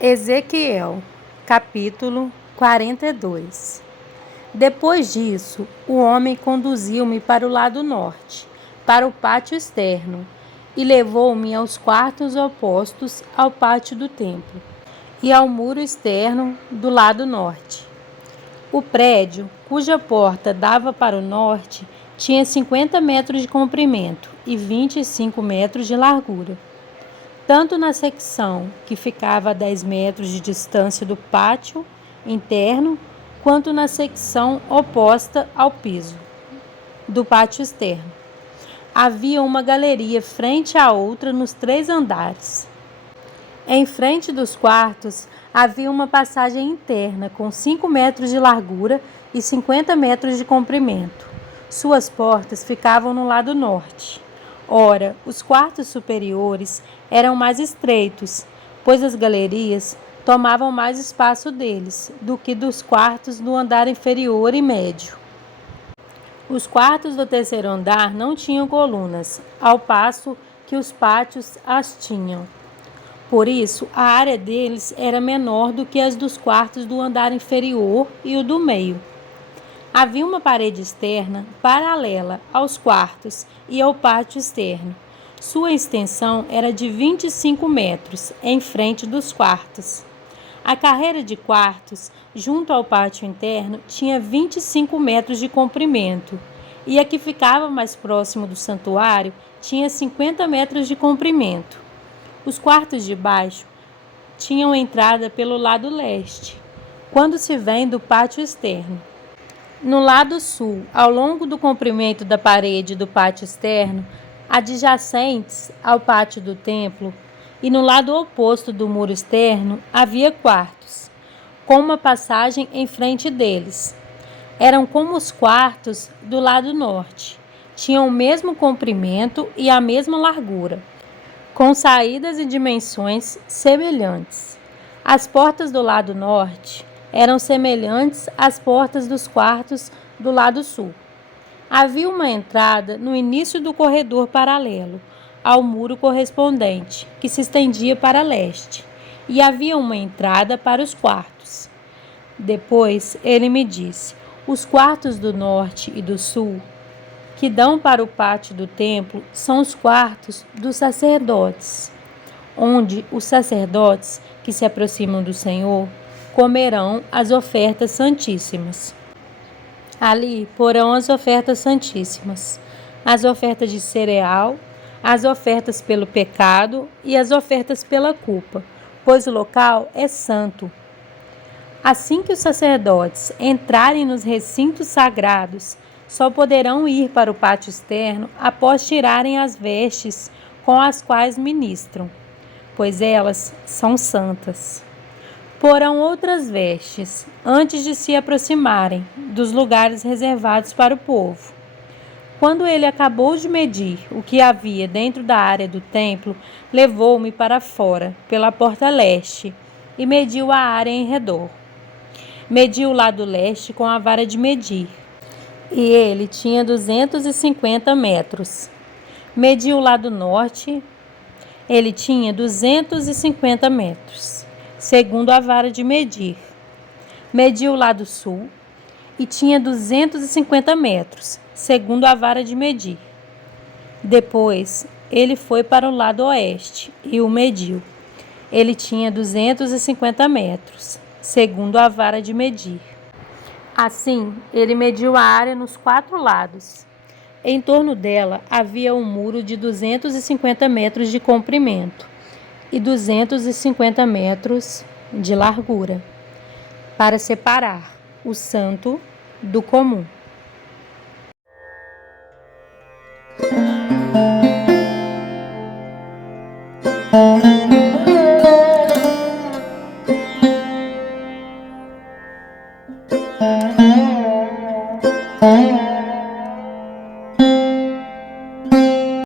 Ezequiel, capítulo 42. Depois disso, o homem conduziu-me para o lado norte, para o pátio externo, e levou-me aos quartos opostos ao pátio do templo e ao muro externo do lado norte. O prédio, cuja porta dava para o norte, tinha 50 metros de comprimento e 25 metros de largura. Tanto na secção que ficava a 10 metros de distância do pátio interno, quanto na secção oposta ao piso do pátio externo. Havia uma galeria frente à outra nos 3 andares. Em frente dos quartos havia uma passagem interna com 5 metros de largura e 50 metros de comprimento. Suas portas ficavam no lado norte. Ora, os quartos superiores eram mais estreitos, pois as galerias tomavam mais espaço deles do que dos quartos do andar inferior e médio. Os quartos do terceiro andar não tinham colunas, ao passo que os pátios as tinham. Por isso, a área deles era menor do que as dos quartos do andar inferior e o do meio. Havia uma parede externa paralela aos quartos e ao pátio externo. Sua extensão era de 25 metros, em frente dos quartos. A carreira de quartos, junto ao pátio interno, tinha 25 metros de comprimento, e a que ficava mais próximo do santuário tinha 50 metros de comprimento. Os quartos de baixo tinham entrada pelo lado leste, quando se vem do pátio externo. No lado sul, ao longo do comprimento da parede do pátio externo, adjacentes ao pátio do templo, e no lado oposto do muro externo, havia quartos, com uma passagem em frente deles. Eram como os quartos do lado norte, tinham o mesmo comprimento e a mesma largura, com saídas e dimensões semelhantes. As portas do lado norte eram semelhantes às portas dos quartos do lado sul. Havia uma entrada no início do corredor paralelo ao muro correspondente, que se estendia para leste, e havia uma entrada para os quartos. Depois ele me disse: os quartos do norte e do sul, que dão para o pátio do templo, são os quartos dos sacerdotes, onde os sacerdotes que se aproximam do Senhor comerão as ofertas santíssimas. Ali porão as ofertas santíssimas, as ofertas de cereal, as ofertas pelo pecado e as ofertas pela culpa, pois o local é santo. Assim que os sacerdotes entrarem nos recintos sagrados, só poderão ir para o pátio externo após tirarem as vestes com as quais ministram, pois elas são santas. Porão outras vestes antes de se aproximarem dos lugares reservados para o povo. Quando ele acabou de medir o que havia dentro da área do templo, levou-me para fora, pela porta leste, e mediu a área em redor. Mediu o lado leste com a vara de medir, e ele tinha 250 metros. Mediu o lado norte, ele tinha 250 metros. Segundo a vara de medir. Mediu o lado sul e tinha 250 metros, segundo a vara de medir. Depois, ele foi para o lado oeste e o mediu. Ele tinha 250 metros, segundo a vara de medir. Assim, ele mediu a área nos 4 lados. Em torno dela havia um muro de 250 metros de comprimento e 250 metros de largura, para separar o santo do comum.